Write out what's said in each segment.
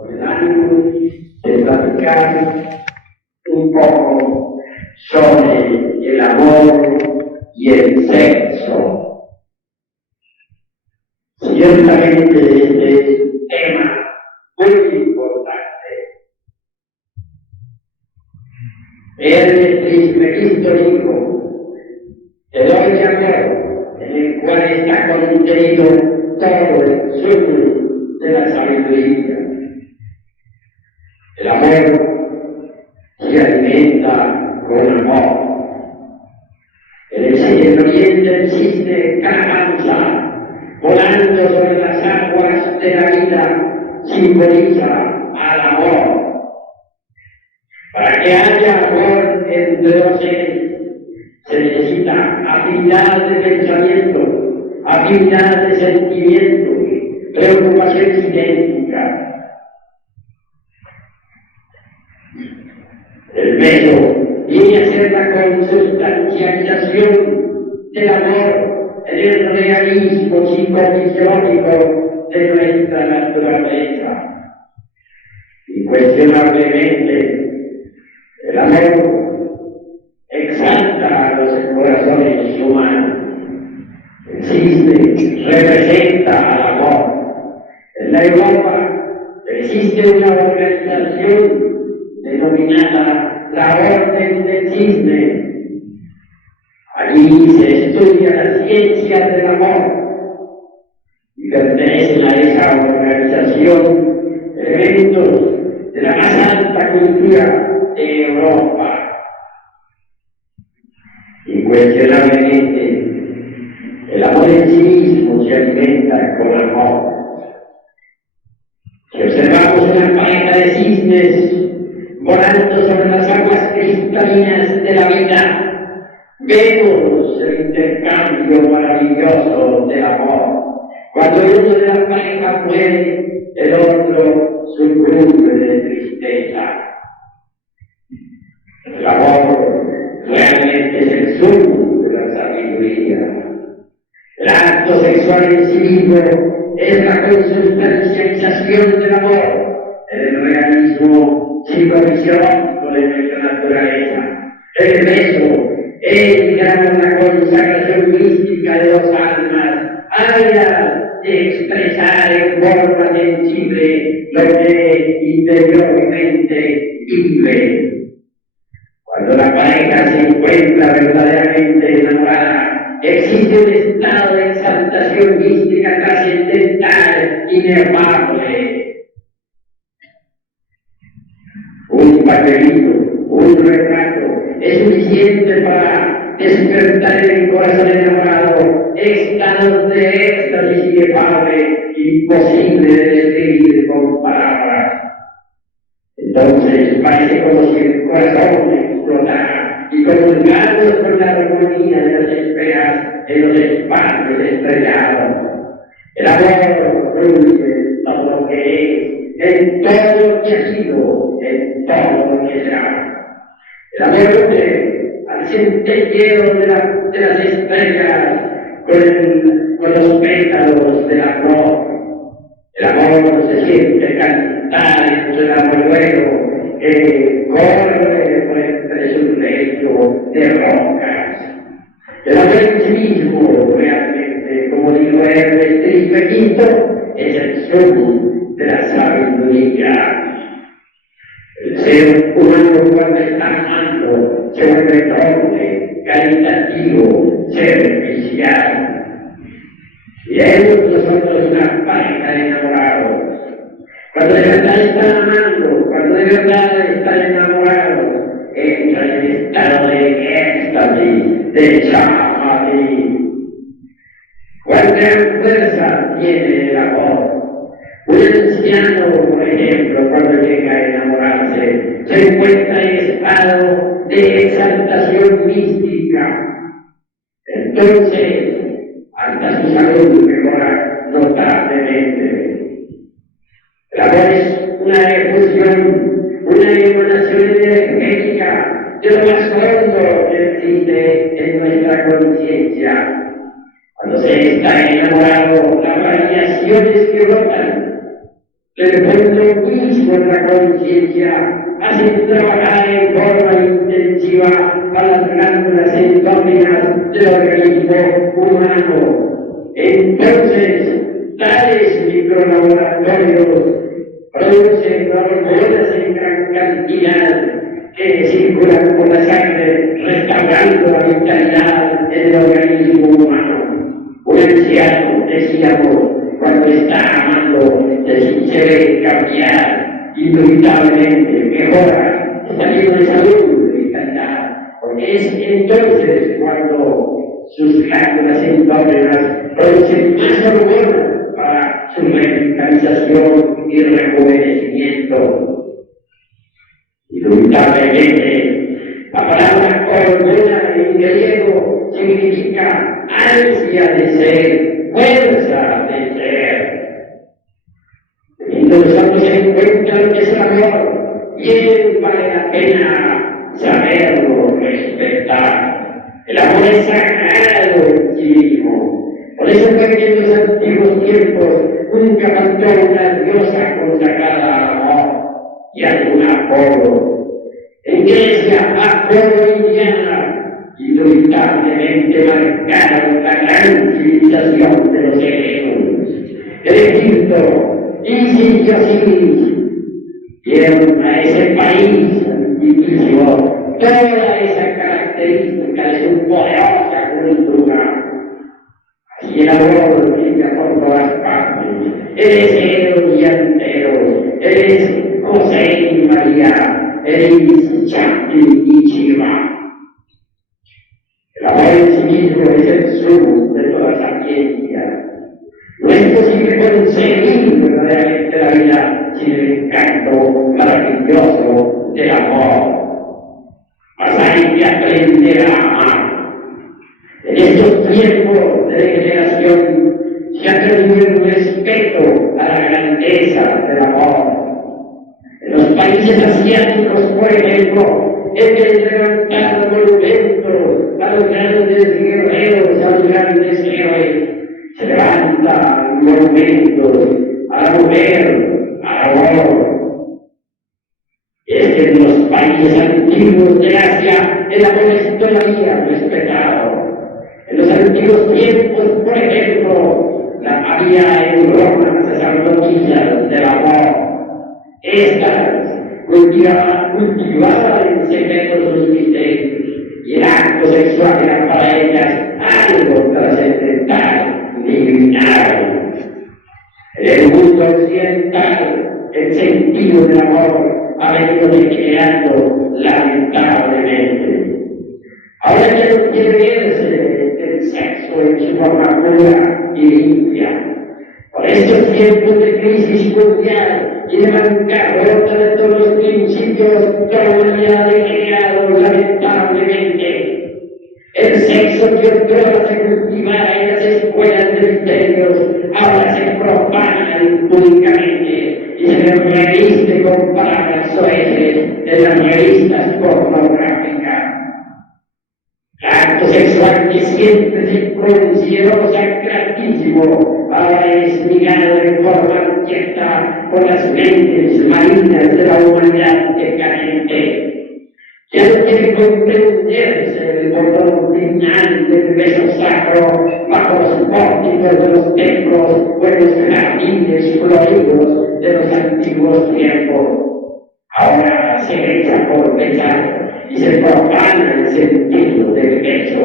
con el ánimo de platicar un poco sobre el amor y el sexo. Ciertamente este es un tema muy importante. El Cristo dijo: te doy mi amor, en el cual está contenido todo el sueño de la sabiduría. El amor se alimenta con amor. En el oriente el cisne caravanza, volando sobre las aguas de la vida, simboliza al amor. Para que haya amor entre los seres, se necesita afinidad de pensamiento, afinidad de sentimiento, preocupaciones idénticas. El beso viene a ser la consustancialización del amor en el realismo psicofisiológico de nuestra naturaleza. Incuestionablemente, el amor exalta a los corazones humanos. El cisne representa al amor. En la Europa existe una organización denominada la Orden del Cisne. Allí se estudia la ciencia del amor y pertenecen a esa organización elementos de la más alta cultura de Europa. Incuestionablemente, el amor en sí mismo se alimenta con amor. Si observamos una pareja de cisnes volando sobre las aguas cristalinas de la vida, vemos el intercambio maravilloso del amor. Cuando uno de la pareja muere, el otro sucumbe de tristeza. El amor realmente es el sumo de la sabiduría. El acto sexual en sí mismo es la consustancialización del amor, el realismo psicofisiológico de nuestra naturaleza. El beso es, digamos, la consagración mística de dos almas, ávidas de expresar en forma sensible lo que interiormente vive. Cuando la pareja se encuentra verdaderamente enamorada, existe un estado de exaltación mística trascendental, inefable. Un papelito, un retrato, es suficiente para despertar en el corazón enamorado estados de éxtasis inefable, imposible de describir con palabras. Entonces parece como si el corazón explotara y comulgando con la armonía de las esferas en los espacios estrellados. El amor fluye todo lo que es, en todo lo que ha sido, en todo lo que será. El amor une al centelleo de las estrellas con los pétalos de la flor. El amor se siente cantar entre el arroyuelo que corre por entre su lecho de rocas. El amor en sí mismo, realmente, como dijo el Trismegisto, es el sumo de la sabiduría. El ser humano, cuando está amando, se vuelve noble, caritativo, servicial. Y ellos nosotros una pareja de enamorados. Cuando de verdad están amando, cuando de verdad están enamorados, entran en estado de éxtasis, de chamadí. ¿Cuánta fuerza tiene el amor? Un anciano, por ejemplo, cuando llega a enamorarse, se encuentra en estado de exaltación mística. Entonces, hasta su salud mejora notablemente. El amor es una efusión, una emanación energética de lo más hondo que existe en nuestra conciencia. Cuando se está enamorado, las radiaciones que brotan El punto mismo en la conciencia hace trabajar en forma intensiva a las glándulas endógenas del organismo humano. Entonces, tales microlaboratorios producen hormonas en gran cantidad que circulan por la sangre, restaurando la vitalidad en el organismo humano. Un anciano, decíamos, cuando está amando, se debe cambiar indubitablemente, mejora, está lleno de salud, de vitalidad, porque es entonces cuando sus glándulas endógenas producen más hormonas para su revitalización y rejuvenecimiento. Indubitablemente, la palabra hormona en griego significa ansia de ser, fuerza de ser. Teniendo nosotros en cuenta lo que es el amor, bien vale la pena saberlo, respetar. El amor es sagrado en sí mismo. Por eso fue que en los antiguos tiempos nunca faltó una diosa consagrada al amor y algún Apolo. En Grecia, Apolo y Diana indubitablemente marcaron la gran civilización de los helenos. En Egipto, Isis y Osiris dieron a ese país antiquísimo toda esa característica de su poderosa cultura. Así el amor brilla por todas partes. Eres héroe y antero, eres José y María, eres Chakti y Shiva. El amor en sí mismo es el sumo de toda sapiencia. No es posible conseguir verdaderamente la vida sin el encanto maravilloso del amor. Mas hay que aprender a amar. En estos tiempos de degeneración se ha perdido el respeto a la grandeza del amor. En los países asiáticos, por ejemplo, en vez de levantar monumentos a los grandes guerreros, a los grandes héroes, se levantan monumentos a la mujer, al amor. Es que en los países antiguos de Asia el amor es todavía respetado. En los antiguos tiempos, por ejemplo, había en Roma sacerdotisas del amor. Estas cultivaban en secreto sus misterios y el acto sexual era para ellas algo trascendental, divino. En el mundo occidental, el sentido del amor ha venido degenerando lamentablemente. Ahora ya no quiere verse el sexo en su forma pura y limpia. Por estos tiempos de crisis mundial y de bancarrota de todos los principios que la humanidad ha degenerado lamentablemente, el sexo que otrora se cultivara en las escuelas de misterios ahora se propana impúdicamente y se le reviste con palabras soeces en las revistas pornográficas. El acto sexual que siempre se consideró sacratísimo ahora es mirado en forma abierta por las mentes malignas de la humanidad decadente. Ya no quiere comprenderse el botón final del beso sacro bajo los pórticos de los templos o en los jardines floridos de los antiguos tiempos. Ahora se echa por besar y se profana el sentido del beso.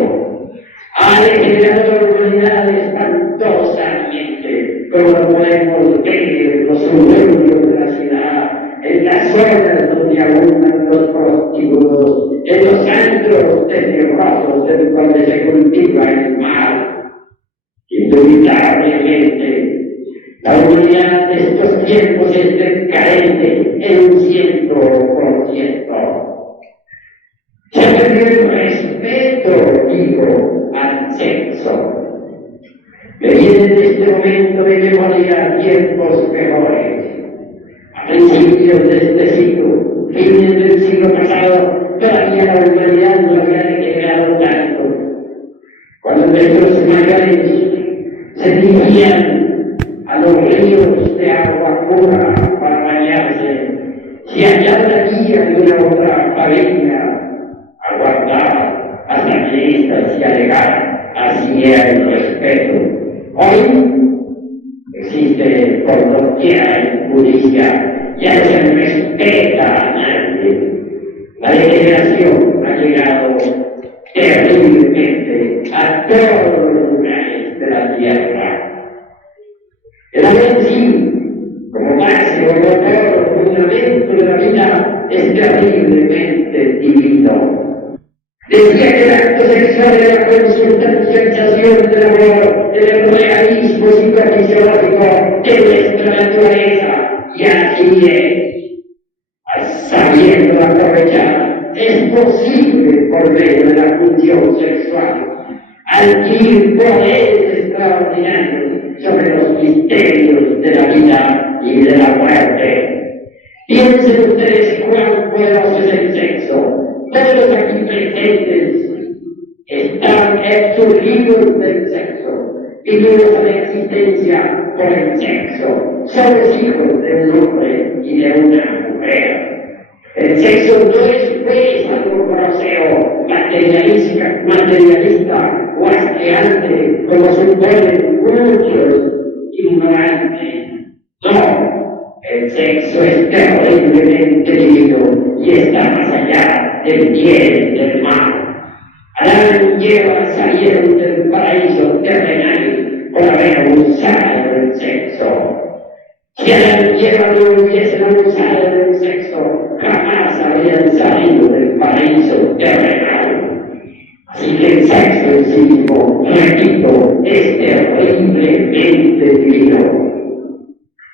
Ha degenerado la humanidad espantosamente, como lo podemos ver en los suburbios de la ciudad, en las zonas donde abundan los prostíbulos, en los antros tenebrosos donde se cultiva el mal. Indubitablemente, la humanidad de estos tiempos es decadente en un 100%. Se perdió el respeto, digo, al sexo. Me viene en este momento de memoria tiempos mejores. A principios de este siglo, fines del siglo pasado, todavía la humanidad no había degenerado tanto. Cuando nuestros mayores se dirigían a los ríos de agua pura, Si allá allí alguna otra familia aguantaba hasta listas y alegar, así era el respeto. Hoy existe por doquiera injusticia, ya no se respeta a nadie. La degeneración ha llegado terriblemente a todos los lugares de la tierra. El hombre en sí, como base o motor, fundamento de la vida, es terriblemente divino. Decía que el acto sexual era la consubstanciación del amor, del realismo psicofisiológico de nuestra naturaleza, y así es. Sabiendo aprovechar, es posible por medio de la función sexual adquirir poderes extraordinarios sobre los misterios de la vida y de la muerte. Piensen ustedes cuán poderoso es el sexo. Todos los aquí presentes están exurgidos del sexo, vividos a la existencia por el sexo. Somos hijos de un hombre y de una mujer. El sexo no es pues algo grosero, materialista o asqueante, como suponen muchos ignorantes. No, el sexo es terriblemente divino y está más allá del bien y del mal. Adán y Eva salieron del paraíso terrenal por haber abusado del sexo. Si Adán y Eva no hubiesen abusado del sexo, jamás habrían salido del paraíso terrenal. Así que el sexo en sí mismo, repito, es terriblemente divino.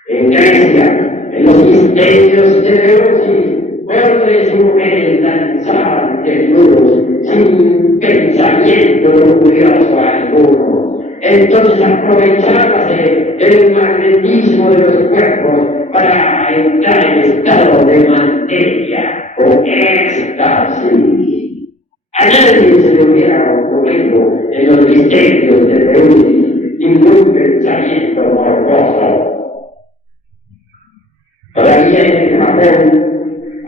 En Grecia, en los misterios de Neurosis, hombres y mujeres danzaban desnudos, sin pensamiento orgulloso alguno. Entonces aprovechábase el magnetismo de los cuerpos para entrar en estado de materia o éxtasis. A nadie se le hubiera ocurrido en los misterios de Neurosis ningún pensamiento morboso. Todavía en el Japón,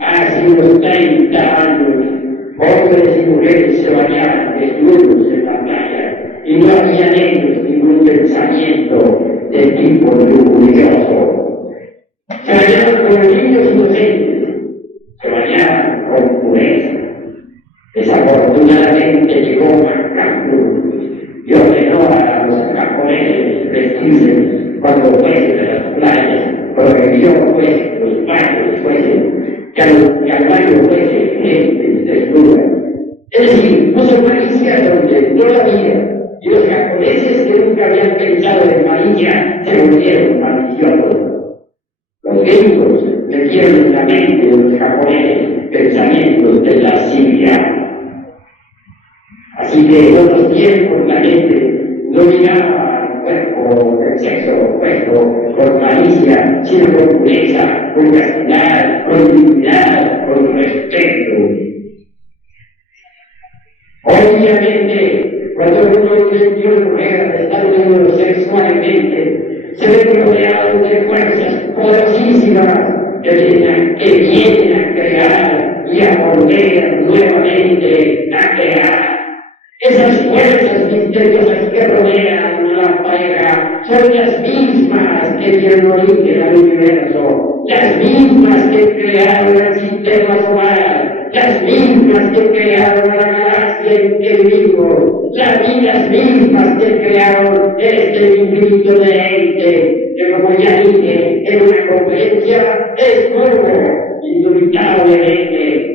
hace unos 30 años, hombres y mujeres se bañaban desnudos en la playa y no había en ellos ningún pensamiento de tipo lujurioso. Se bañaban como niños inocentes, se bañaban con pureza. Desafortunadamente llegó Macampu y ordenó a los japoneses vestirse cuando fuesen a las playas, prohibió pues los baños fuesen, que al baño fuese gente desnuda. Es decir, puso malicia donde no la había, y los japoneses que nunca habían pensado en malicia se volvieron maliciosos. Los gringos metieron en la mente de los japoneses pensamientos de lascivia. Así que en otros tiempos la gente no miraba al cuerpo del sexo opuesto con malicia, sino con pureza, con castidad, con dignidad, con respeto. Obviamente, cuando uno y una mujer están unidos sexualmente, se ven rodeados de fuerzas poderosísimas que vienen a crear y a volver nuevamente a crear. Esas fuerzas misteriosas que rodean a la pareja son las mismas que dieron origen al universo, las mismas que crearon el sistema solar, las mismas que crearon la galaxia en que vivimos, las mismas que crearon este infinito de ente, que como ya dije en una conferencia, es nuevo, indubitablemente.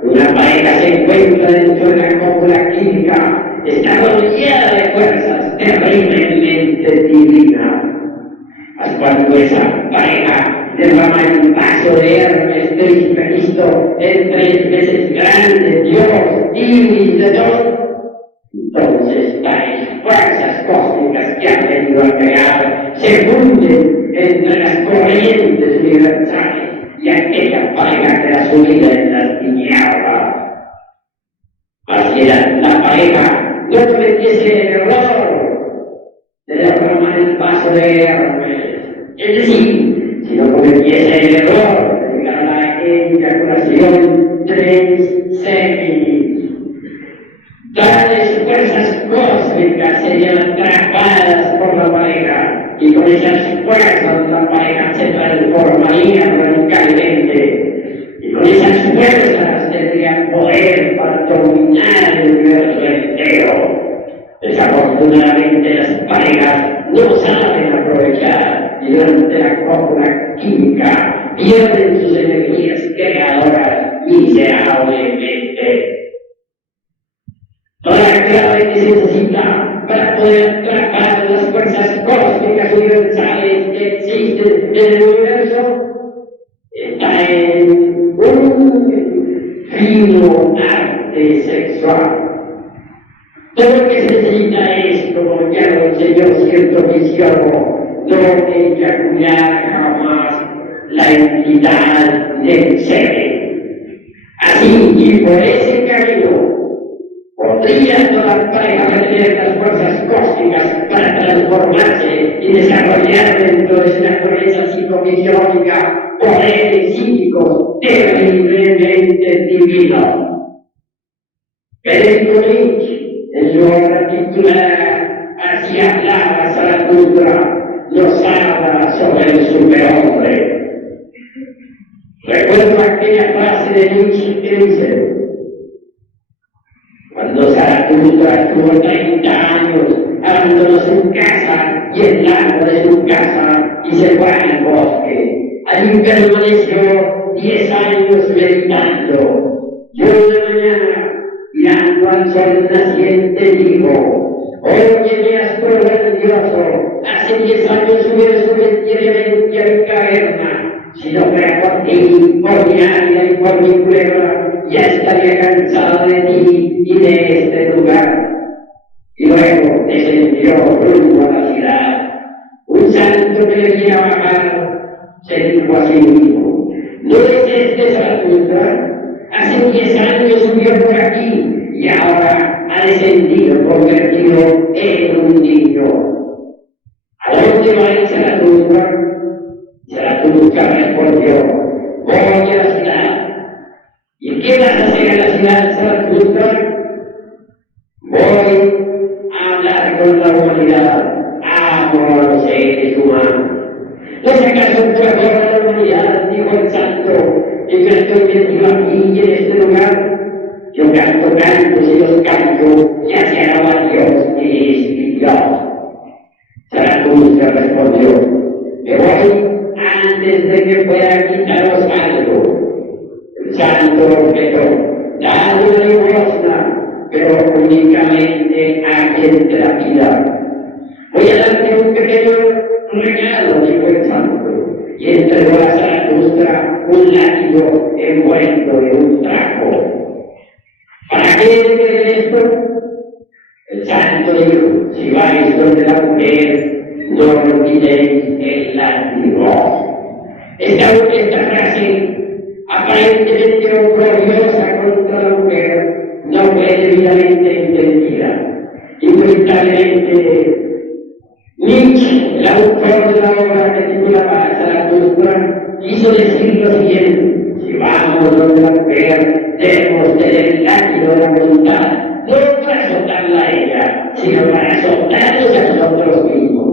Una pareja se encuentra dentro de la cópula química, está rodeada de fuerzas terriblemente divinas. Hasta cuando esa pareja derrama el vaso de Hermes Trismegisto, el 3 veces grande Dios, Iris de todo, entonces tales fuerzas cósmicas que han venido a crear se funden entre las corrientes universales y aquella pareja que era sumida en las tinieblas. Así era, la pareja no cometiese el error de derramar el vaso de Hermes. Es decir, si no cometiese el error de llegar a la eyaculación semi. Tales fuerzas cósmicas serían atrapadas por la pareja y con esas fuerzas la pareja se transformaría radicalmente y con esas fuerzas tendría poder para dominar el universo entero. Desafortunadamente las parejas no saben aprovechar y durante la cópula química pierden sus energías creadoras miserablemente. Toda la clave que se necesita para poder atrapar las fuerzas cósmicas universales que existen en el universo está en un fino arte sexual. Todo lo que se necesita es, como ya lo enseñó cierto fisiólogo, no eyacular jamás la entidad del ser. Así, y por ese camino, podría toda pareja retener las fuerzas cósmicas para transformarse y desarrollar dentro de su naturaleza psicofisiológica poderes psíquicos terriblemente divinos. Federico Nietzsche, en su obra titulada Así hablaba Zaratustra, nos habla sobre el superhombre. Recuerdo aquella frase de Nietzsche que dice: cuando Zaratustra tuvo 30 años, abandonó su casa y el lago de su casa y se fue al bosque. Allí permaneció 10 años meditando. Y una mañana, mirando al sol naciente, dijo: óyeme, astro grandioso, hace 10 años hubiera subido diariamente a mi caverna. Si no fuera por ti, por mi águila y por mi culebra, ya estaría cansado de ti y de este lugar. Y luego descendió rumbo a la ciudad. Un santo que le viera bajar se dijo a sí mismo: ¿no es este Zaratustra? Hace 10 años subió por aquí y ahora ha descendido convertido en un niño. ¿A dónde va el Zaratustra? Zaratustra respondió: voy a la ciudad. ¿Y qué vas a hacer en la ciudad, Zaratustra? Voy a hablar con la humanidad. Amo a los seres humanos. ¿No es acaso un pueblo de la humanidad? Dijo el santo, y yo estoy metido aquí y en este lugar. Yo canto cantos y los canto, y así alaba a Dios que es mi Dios. Zaratustra respondió: me voy antes de que pueda quitaros algo. El santo objetó: dad una limosna, pero únicamente a quien te la pida. Voy a darte un pequeño regalo, dijo el santo, y entregó a Zaratustra un látigo envuelto en un trapo. ¿Para qué quieres esto? El santo dijo: si vais donde la mujer, no olvidéis el látigo. Esta frase, aparentemente oprobiosa contra la mujer, no fue debidamente entendida. Inevitablemente, Nietzsche, el autor de la obra que titulaba Zaratustra, quiso decir lo siguiente: si vamos donde la mujer, debemos tener el látigo de la voluntad, no para azotarla a ella, sino para azotarnos a nosotros mismos.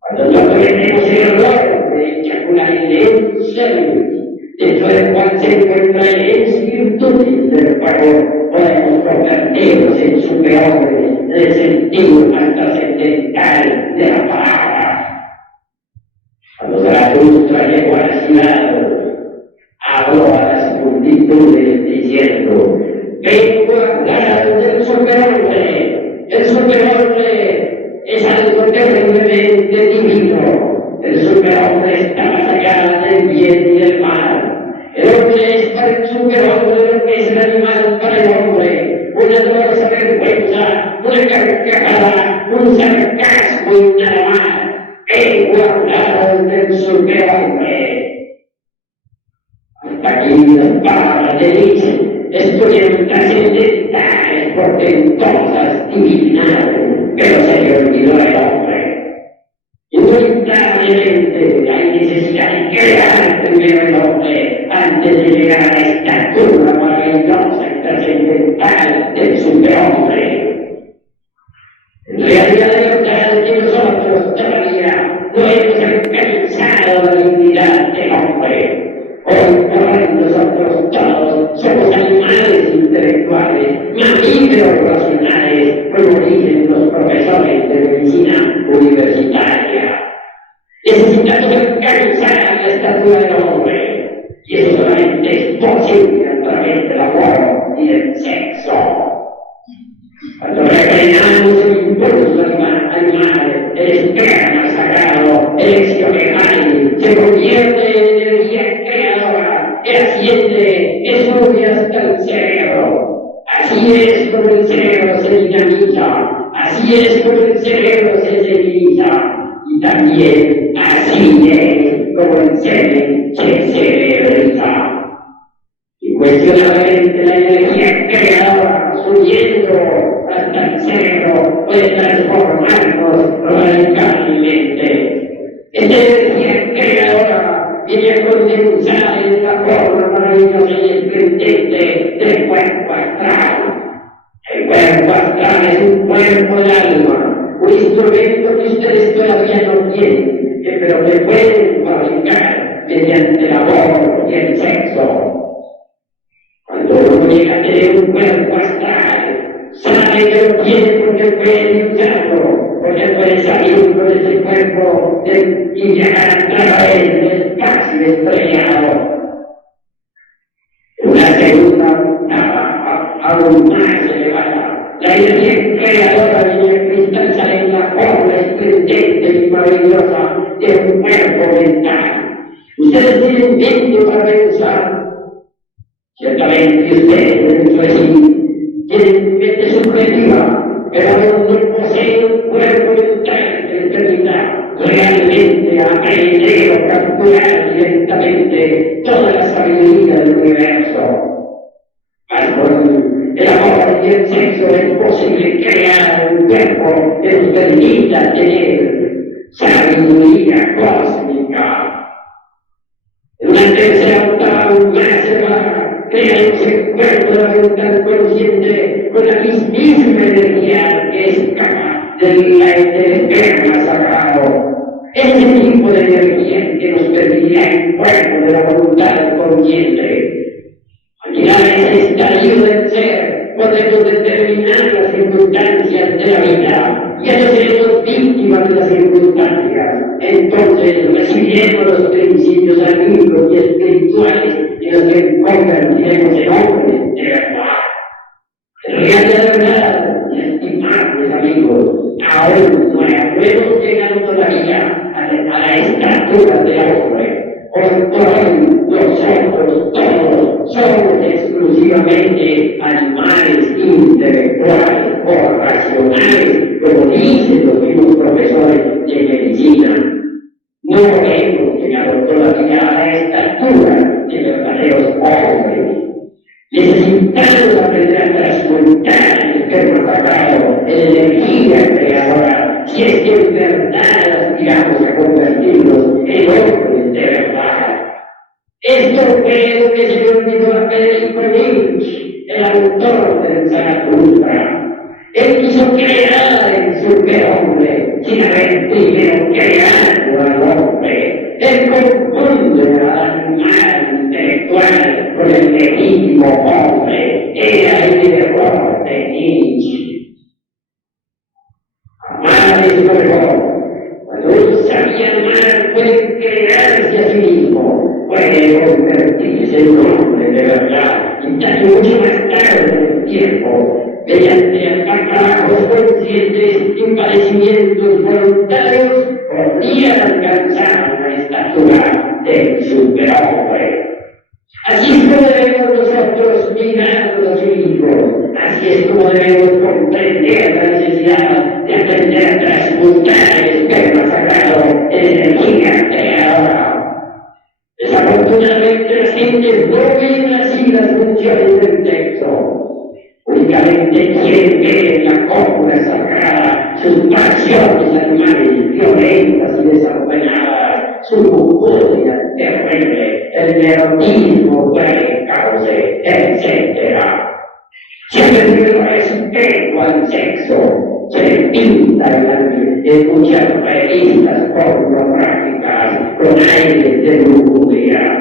Cuando no cometemos el error de eyacular el semen, dentro del cual se encuentra el virtud del fuego, podemos convertirnos en superhombres en el sentido más trascendental de la palabra. Cuando Zaratustra llegó a la ciudad, habló a las multitudes diciendo: vengo a hablar del superhombre. El superhombre es algo terriblemente divino. El superhombre está más allá del bien y del mal. El hombre es para el superhombre lo que es el animal para el hombre: una dolorosa vergüenza, una carcajada, un sarcasmo y nada más. Vengo a hablar del superhombre. Hasta aquí las palabras de Nietzsche estuvieron trascendentales, portentosas, divinas, pero se le olvidó el hombre. Inevitablemente hay necesidad primero el hombre antes de llegar a la estatura maravillosa y trascendental del superhombre. En realidad es verdad que nosotros todavía no hemos alcanzado la dignidad del hombre. Hoy por hoy nosotros todos somos animales intelectuales, mamíferos racionales, como dicen los profesores de medicina universitaria. Necesitamos alcanzar la estatura del hombre, y eso solamente es posible a través del amor y del sexo. Cuando refrenamos el impulso animal, el esperma sagrado, el exiogenal, se convierte en energía creadora que asciende, que sube hasta el cerebro. Así es como el cerebro se dinamiza, así es como el cerebro se civiliza, y también así es como el semen se cerebriza. Incuestionablemente la energía creadora subiendo hasta el cerebro puede transformarnos radicalmente. Esta energía creadora viene a condensar en la forma maravillosa y esplendente del cuerpo astral. El cuerpo astral es un cuerpo del alma, un instrumento que ustedes todavía no tienen, pero que pueden fabricar mediante el amor y el sexo. Cuando uno llega a tener un cuerpo astral, sabe que lo tiene porque puede usarlo, porque puede salir con ese cuerpo y viajar a través del espacio estrellado. Una segunda etapa aún más elevada. La energía creadora viene a cristalizar en la forma esplendente y maravillosa de un cuerpo mental. Ustedes tienen mente para pensar. Ciertamente ustedes deben decir, tienen mente subjetiva, pero aún no poseen un cuerpo mental que les permita realmente aprender o capturar directamente toda la sabiduría del universo. Mas con el amor y el sexo es posible crear un cuerpo que nos permita tener sabiduría cósmica. En una tercera octava aún más elevada, creamos el cuerpo de la voluntad consciente con la mismísima energía que escapa del esperma sagrado. Ese tipo de energía que nos permitiría el cuerpo de la voluntad consciente. Al llegar a ese estadio del ser, podemos determinar las circunstancias de la vida. Ya no seremos víctimas de las circunstancias. Entonces recibiremos los principios anímicos y espirituales y los que convertiremos en hombres de verdad. En realidad, de verdad, estimables amigos, aún no hemos llegado todavía a la estatura del hombre. Hoy por hoy, nosotros todos somos exclusivamente animales intelectuales o racionales, como dicen los mismos profesores de medicina. No hemos llegado todavía a la estatura de verdaderos hombres. Necesitamos aprender a transmutar el esperma sagrado en energía creadora, si es que en verdad aspiramos a convertirnos en hombres de verdad. Esto creo que se le olvidó a Federico Nietzsche, el autor del Zaratustra. Él quiso crear el superhombre sin haber primero creado al hombre. Él confunde al animal intelectual con el legítimo hombre. Era el error de Nietzsche. Amar es lo mejor. Cuando uno sabía amar, puede crearse a sí mismo, puede convertirse en un hombre de verdad, y casi mucho más tarde en el tiempo, mediante trabajos conscientes y padecimientos voluntarios, podrían alcanzar la estatura del superhombre. Así es como debemos nosotros mirarnos a sí mismos, así es como debemos comprender la necesidad de aprender a transmutar el esperma sagrado en energía creadora. Desafortunadamente las gentes no ven así las funciones del sexo. Únicamente quieren ver en la cópula sagrada sus pasiones animales violentas y desordenadas, su lujuria terrible, el erotismo trae cause, etc. Siempre el respeto al sexo se pinta en muchas revistas pornográficas con aires de lujuria.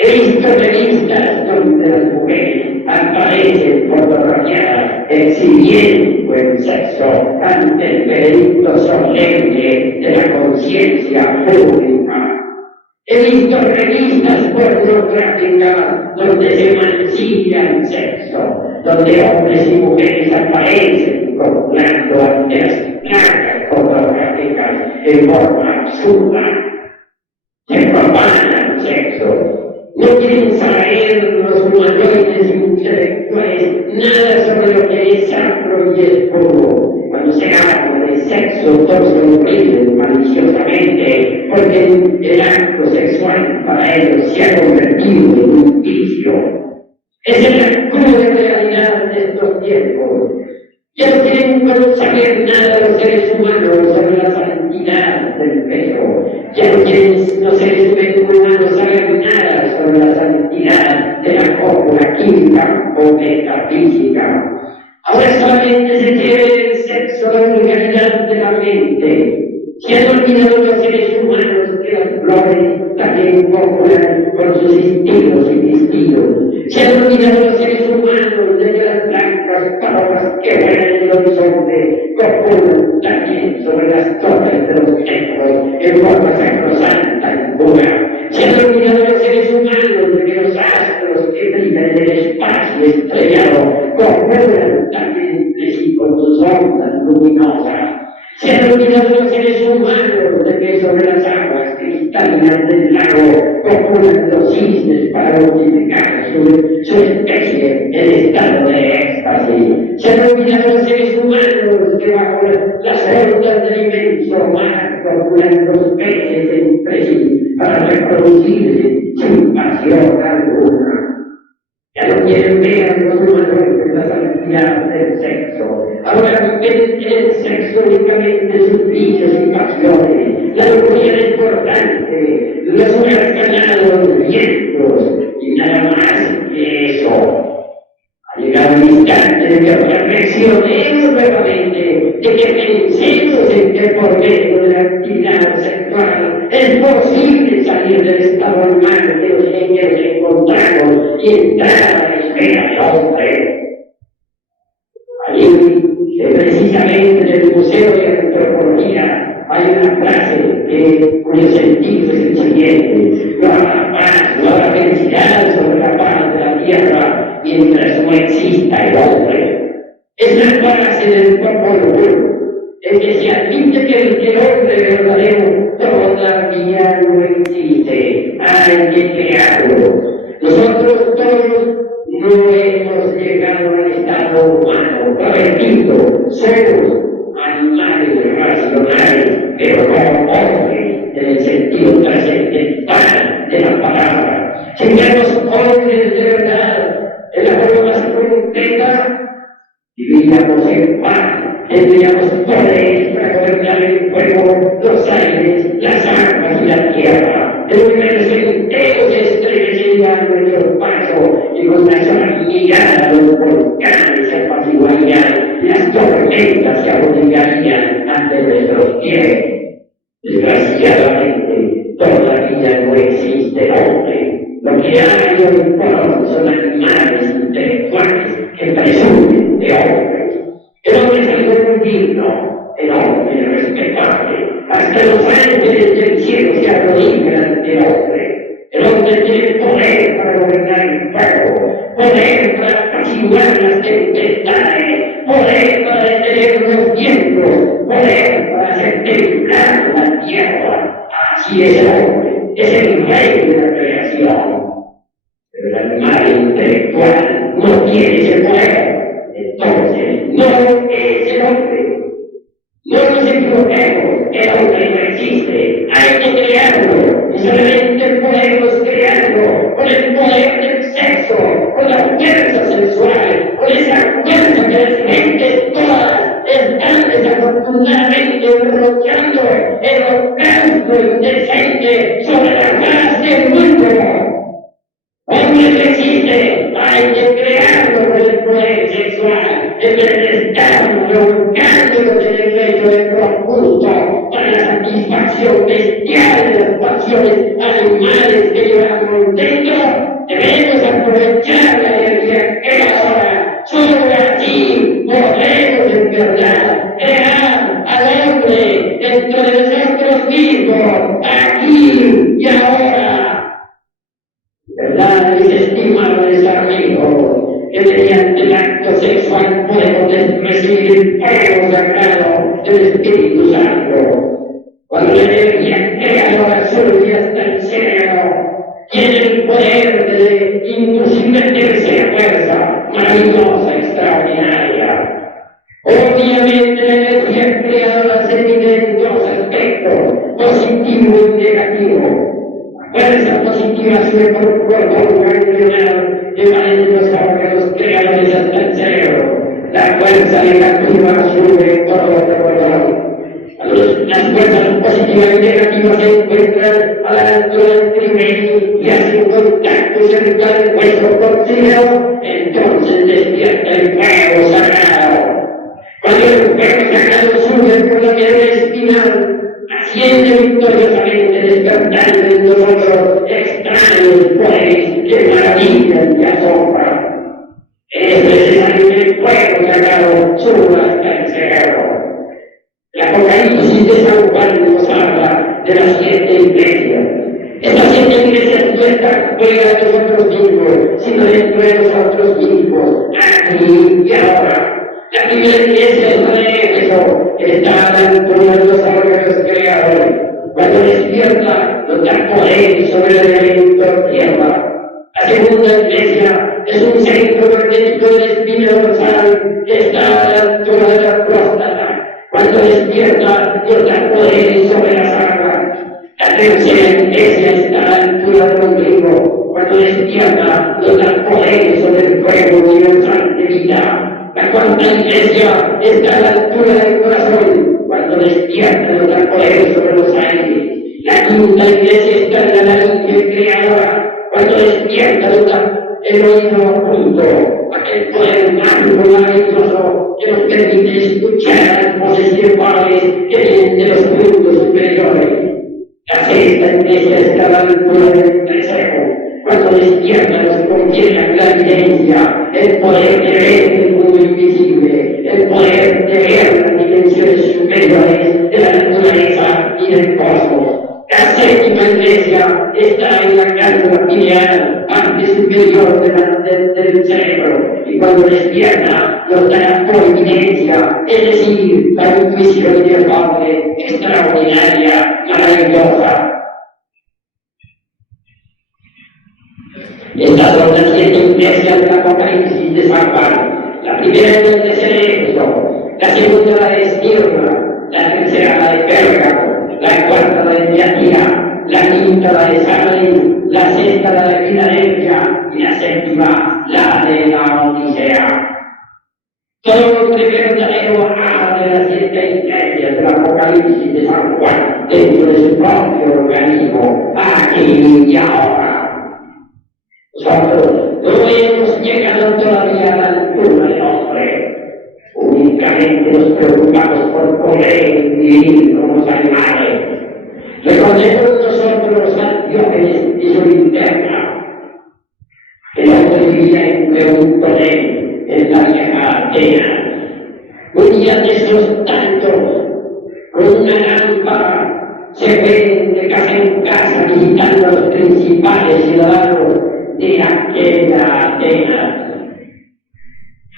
He visto revistas donde las mujeres aparecen fotografiadas exhibiendo el sexo ante el veredicto solemne de la conciencia pública. He visto revistas pornográficas donde se mancilla el sexo, donde hombres y mujeres aparecen contemplando ante las placas fotográficas en forma absurda. Se propaganda el sexo. No quieren saber los humanoides intelectuales nada sobre lo que es sacro y es puro. Cuando se habla de sexo, todos lo oprimen maliciosamente, porque el acto sexual para ellos se ha convertido en un vicio. Esa es la cruda realidad de estos tiempos. Ya no quieren saber nada los seres humanos sobre la santidad del peso. Ya no quieren los seres humanos saber nada sobre la santidad de la cópula química o metafísica. Ahora solamente se quiere el sexo, la vulgaridad de la mente. Se han olvidado los seres humanos que las flores también copulan con sus instintos y destinos. Se han olvidado los seres humanos de que las blancas palomas que vuelan en el horizonte copulan también sobre las torres de los templos en forma sacrosanta y pura. Se han olvidado los seres humanos de que los astros que brillan en el espacio estrellado copulan también entre sí con sus ondas luminosas. Se han olvidado los seres humanos de que sobre las aguas cristalinas del lago copulan los cisnes para multiplicar su especie en estado de éxtasis. Se han olvidado los seres humanos que bajo las ondas del inmenso mar copulan los peces entre sí para reproducirse sin pasión alguna. Ya no quieren ver a los humanos en la santidad del sexo. Ahora ven el sexo únicamente sus vicios y pasiones. La lujuria es importante, los huracanos vientos y nada más que eso. Ha llegado el instante de que reflexionemos nuevamente, de que pensemos en que por medio de la actividad sexual es posible salir del estado normal de los que nos encontramos y entrar a la esfera del hombre. Allí, precisamente en el Museo de Antropología, hay una frase cuyo sentido es el siguiente: no habrá paz, no habrá felicidad sobre la paz de la tierra mientras no exista el hombre. Es la frase del Popol Vuh, en que se admite que el hombre verdadero todavía no existe, hay que crearlo. Nosotros todos no hemos llegado al estado humano, repito, somos animales racionales, pero no hombres en el sentido trascendental de la palabra. Si fuéramos hombres de verdad, en la forma más concreta, viviríamos en paz, tendríamos poderes para gobernar el fuego, los aires, las aguas y la tierra. El universo entero se estremecería a nuestro paso y con una sola mirada los volcanes se apaciguarían, las tormentas se arrodillarían ante nuestros pies. Desgraciadamente, todavía no existe el hombre. Lo que hay hoy por hoy son animales intelectuales que presumen de hombres. El hombre es algo muy digno, el hombre es respetable. Hasta los ángeles del cielo se arrodillan ante el hombre. El hombre tiene poder para gobernar el fuego, poder para apaciguar las tempestades, poder para detener los vientos, poder para hacer temblar la tierra. Así es el hombre, es el rey de la creación. Pero el animal intelectual no tiene ese poder. Entonces, no es el hombre. No nos equivoquemos, el hombre no existe, hay que crearlo, y solamente podemos crearlo con el poder del sexo, con la fuerza sensual, con esa fuerza que las mentes todas están desafortunadamente derrochando en los campos indecentes pasiones animales que llevamos dentro, debemos aprovechar la energía creadora. Solo así podremos en verdad crear al hombre dentro de nosotros mismos, aquí y ahora. ¿Verdad, mis estimados amigos? Que mediante el acto sexual podemos recibir el fuego sagrado del Espíritu Santo. Cuando la energía creadora surge hasta el cerebro, tiene el poder de inclusive tercera fuerza maravillosa, extraordinaria. Obviamente la energía creadora se divide en dos aspectos, positivo y negativo. Fuerza positiva sube por el cuerpo ganglionar que va desde los órganos creadores hasta el cerebro. La fuerza negativa sube por otro órgano. Las fuerzas positivas y negativas se encuentran a la altura del trimenio y hacen contacto cerca del hueso torcido, entonces despierta el fuego sagrado. Cuando el fuego sagrado sube por la médula espinal, asciende victoriosamente despertando en nosotros extraños poderes que maravillan y asombran. Es necesario que el fuego sagrado suba hasta el cerebro. El Apocalipsis de San Juan nos habla de las 7 iglesias. Estas 7 iglesias no están fuera de nosotros mismos, sino dentro de nosotros mismos, aquí y ahora. La primera iglesia es la de Éfeso, que está a la altura de los órganos creadores. Cuando despierta, nos da poder sobre el elemento tierra. La segunda iglesia es un centro magnético de la espina dorsal que está a la altura de la próstata. Cuando despierta, nos da poder sobre las aguas. La tercera iglesia está a la altura del ombligo. Cuando despierta, nos da poder sobre el fuego universal de vida. La cuarta iglesia está a la altura del corazón. Cuando despierta, nos da poder sobre los aires. La quinta iglesia está en la laringe creadora. Cuando despierta, nos da el oído oculto, aquel poder mágico maravilloso que nos permite escuchar las voces virtuales que vienen de los puntos superiores. La sexta iglesia está a la altura del tresejo. Cuando despierta nos confiere la clarividencia, el poder de ver el mundo invisible, el poder de ver las dimensiones superiores de la naturaleza y del cosmos. La séptima iglesia está en la glándula pineal, parte superior del cerebro, y cuando despierta nos da la providencia, es decir, la intuición inefable, extraordinaria, maravillosa. Estas son las 7 iglesias del Apocalipsis de San Juan. La primera es la de Éfeso, la segunda la de Esmirna, la tercera la de Pérgamo, la cuarta la de Tiatira, la quinta la de Sardis, la sexta la de Filadelfia y la séptima la de la Odisea. Todo lo que verdadero habla de las 7 iglesias del Apocalipsis de San Juan dentro de su propio organismo, aquí y ahora. Nosotros no hemos llegado todavía a la altura del hombre. Únicamente nos preocupamos por comer y vivir como los animales. Recordemos nosotros a Diógenes y su linterna. El hombre vivía entre un tonel en la vieja Atenas. Un día de esos tantos, con una lámpara, se ven de casa en casa visitando a los principales ciudadanos de aquella Atenas.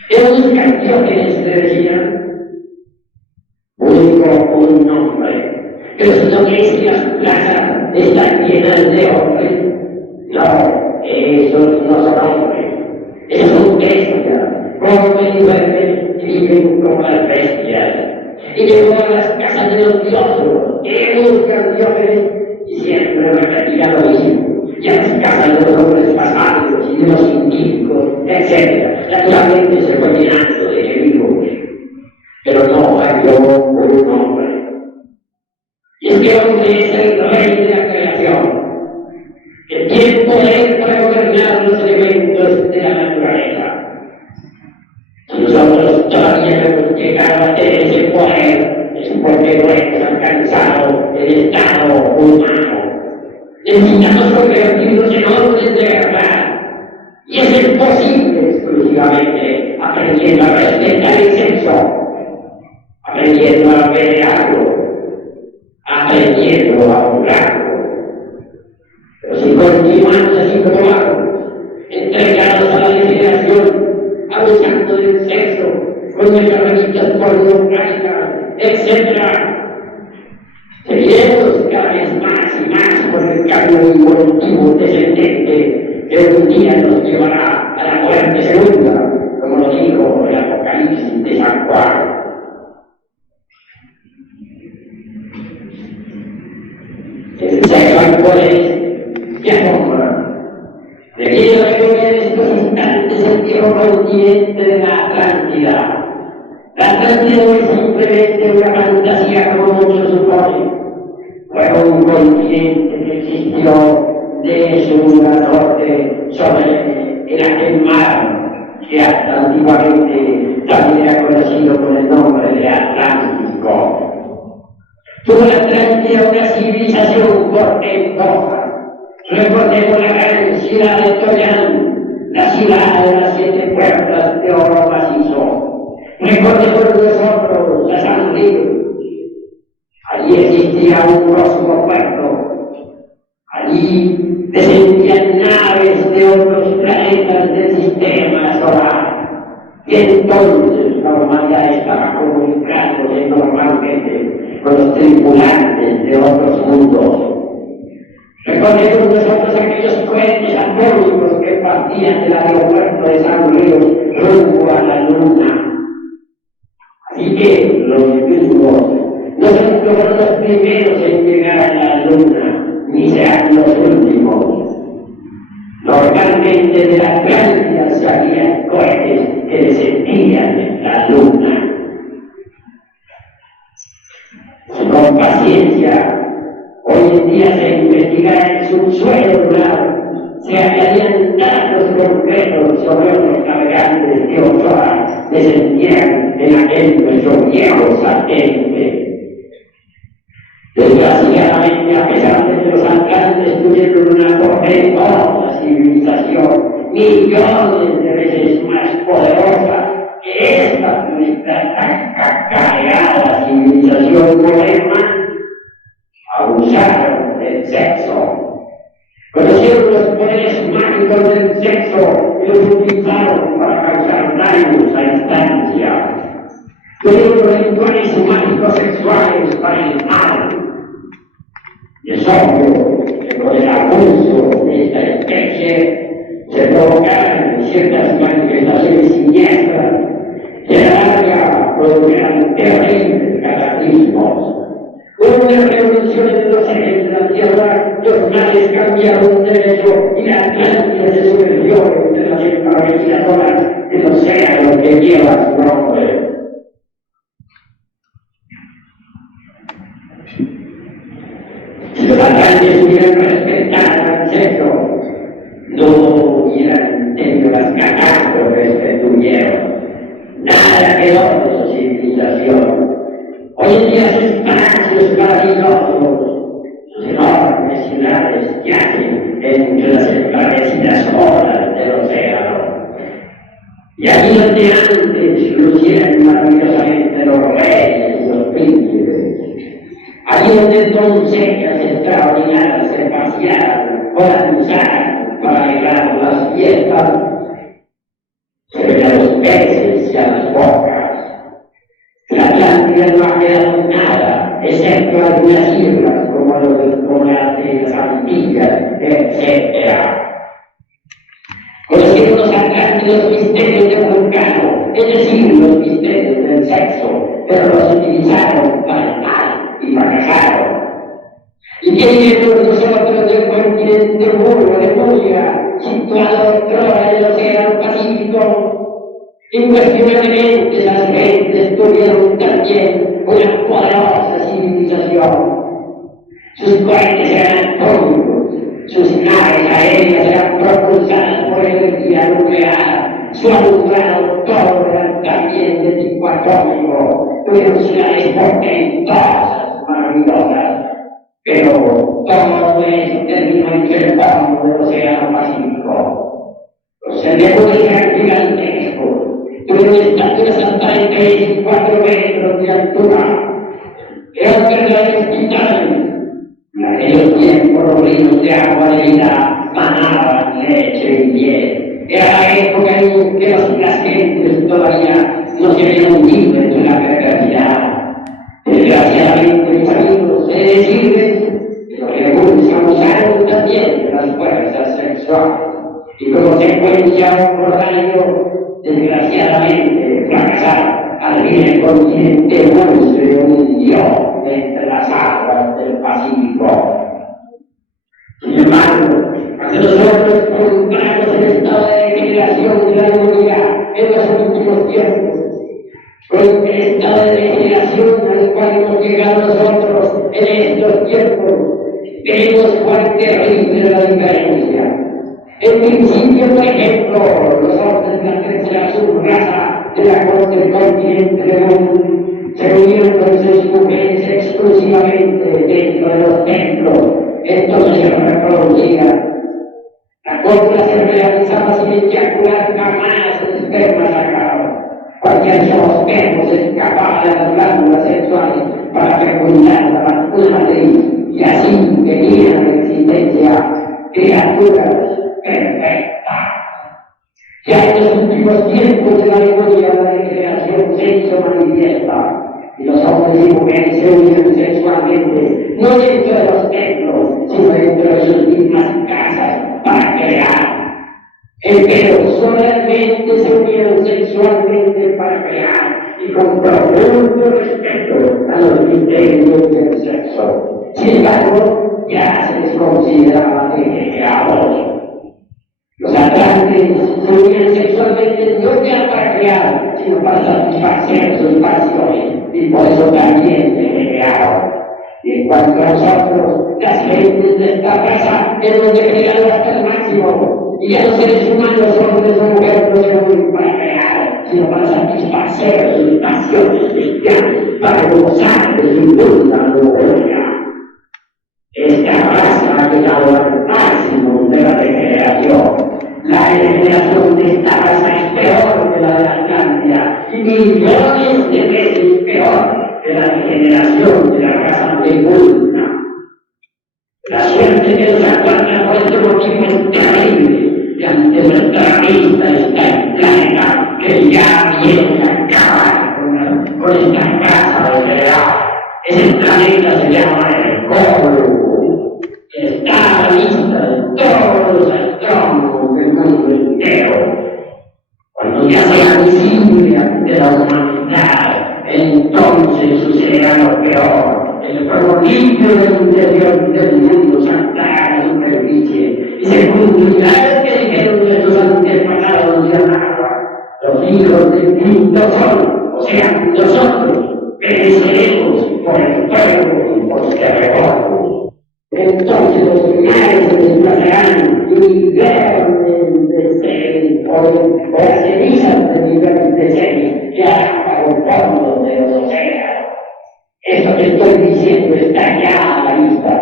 ¿Qué buscan Diógenes? Le decían. Busco un nombre. Pero si no ves que las plazas están llenas de hombres. No, esos no son hombres. Esos son bestias. Comen y duermen y viven como las bestias. Y llegó a las casas de los dioses. ¿Qué buscan Diógenes? Y siempre repetirá lo mismo. Y a las casas de los hombres pasados y de los científicos, etc. Naturalmente se fue llenando de enemigos, pero no halló un hombre. Y es que el hombre es el rey de la creación, que tiene poder para gobernar los elementos de la naturaleza. Si nosotros todavía no hemos llegado a tener ese poder, es porque no hemos alcanzado el estado humano. Necesitamos convertirnos en hombres de verdad. Y es imposible exclusivamente aprendiendo a respetar el sexo, aprendiendo a venerarlo, aprendiendo a honrarlo. Pero si continuamos así como vamos, entregados a la degeneración, abusando del sexo, con nuestras revistas pornográficas, etc., seguiremos cada vez más y más por el camino involutivo descendente que un día nos llevará a la muerte segunda, como lo dijo el Apocalipsis de San Juan. El sexo actual es que asombra. Debido a que en estos instantes el viejo continente de la Atlántida. La Atlántida no es simplemente una fantasía como muchos suponen. Fue un continente que existió de su norte sobre en aquel mar que hasta antiguamente también era conocido con el nombre de Atlántico. Tuvo la Atlántida una civilización portentosa. Recordemos la gran ciudad de Troyán, la ciudad de las 7 puertas de oro macizo. Recordemos nosotros a San Río. Allí existía un próximo puerto. Allí descendían naves de otros planetas del sistema solar. Y entonces la humanidad estaba comunicándose normalmente con los tripulantes de otros mundos. Recordemos nosotros aquellos cohetes atómicos que partían del aeropuerto de San Luis rumbo a la Luna. Así que los mismos no fueron los primeros en llegar a la Luna, ni serán los últimos. Normalmente de la Atlántida salían cohetes que descendían en la Luna. Con paciencia, hoy en día se investigará el subsuelo lunar, se hallarían datos concretos sobre otros navegantes que otrora descendían en aquel nuestro viejo satélite. Desgraciadamente, a pesar de que los atlantes tuvieron una portentosa civilización, millones de veces más poderosa que esta nuestra tan cacareada civilización moderna, abusaron del sexo. Conocieron los poderes mágicos del sexo y los utilizaron para causar daños a instancia. Tuvieron los rituales mágicos sexuales para el mal. Y es obvio que con el abuso de esta especie se provocaron ciertas manifestaciones siniestras que a la larga produjeron terribles cataclismos. Hubo una revolución en los ejes de la tierra, los mares cambiaron de derecho y la Atlántida se sumergió entre las establecidas olas del océano que lleva su nombre. Si los atlantes hubieran respetado el sexo, no hubieran tenido las catástrofes que tuvieron. Nada quedó de su civilización. Hoy en día sus espacios maravillosos, sus enormes ciudades yacen entre las esclarecidas olas del océano. Y allí donde antes lucían maravillosamente los reyes y los príncipes, allí donde doncellas extraordinarias se paseaban o danzaban para alegrar las fiestas, se ven a los peces y a las focas. La Atlántida no ha quedado nada, excepto algunas islas como las de las Antillas, etc. Conocieron los atlántidos misterios del Vulcano, es decir, los misterios del sexo, pero los utilizaron para el mal y fracasaron. ¿Y qué diremos nosotros del continente burro de Puglia, situado otrora en el océano Pacífico? Incuestionablemente esas gentes tuvieron también una poderosa civilización. Sus cohetes eran atómicos, sus naves aéreas eran propulsadas por energía nuclear, su alumbrado todo era también de tipo atómico, tuvieron ciudades portentosas, maravillosas, pero todo eso terminó próximamente el fondo del Océano Pacífico. Los cendejos eran gigantescos, tuvieron estaturas hasta de 3 y 4 metros de altura. Eran verdaderos titanes. En aquellos tiempos los ríos de agua de vida manaban leche y miel. Era la época en que las gentes todavía no se habían hundido en la perversidad. Desgraciadamente, mis amigos, he de decirles que los recursos abusaron también de las fuerzas sexuales y como consecuencia por daño, desgraciadamente, fracasaron. Al fin el continente se hundió entre las aguas del Pacífico. Sin embargo, cuando nosotros contemplamos el estado de degeneración de la humanidad en los últimos tiempos, con el estado de degeneración al cual hemos llegado nosotros en estos tiempos, vemos cuán terrible es la diferencia. En principio, por ejemplo, los hombres de la tercera subraza de la corte del continente del mundo se unieron con sus mujeres exclusivamente dentro de los templos. Entonces se reproducía. La cópula se realizaba sin eyacular jamás el esperma sagrado. Cualquier sospecho se escapaba de las glándulas sexuales para fecundar la matriz, y así venían a la existencia criaturas perfectas. Ya en los últimos tiempos de la memoria de la degeneración se hizo manifiesta, y los hombres y mujeres se unen sexualmente, no dentro de los templos, sino dentro de sus mismas casas, para crear. Pero solamente se unieron sexualmente para crear y con profundo respeto a los misterios del sexo. Sin embargo, ya se les consideraba degenerados. Los atlantes se unían sexualmente no ya para crear, sino para satisfacer sus pasiones, y por eso también degeneraron. Y en cuanto a nosotros, las gentes de esta raza hemos degenerado hasta el máximo, y ya los seres humanos, hombres o mujeres, no se unen para crear, sino para satisfacer sus pasiones bestiales, para gozar de su dulce gloria. Esta raza ha llegado al máximo de la degeneración. La degeneración de esta raza es peor que la de la Atlántida y millones de veces peor que la degeneración de la raza de Vulna. La suerte que nos aguarda por este motivo es terrible, y ante nuestra vista está el planeta que ya viene a acabar con esta casa de verdad. Ese planeta se llama el Colo. Está a la vista de todos los astrónomos del mundo entero. Cuando ya sea visible ante la humanidad, entonces sucederá lo peor. El fuego limpio del interior del mundo saltará a la superficie y se cumplirá que dijeron nuestros antepasados de agua. Los hijos del quinto sol, o sea, nosotros, pereceremos por el fuego y por los terremotos. Entonces los mares se desplazarán y liberan de seres o las cenizas de diversos seres que harán para el fondo de los océanos. Esto que estoy diciendo está ya a la vista,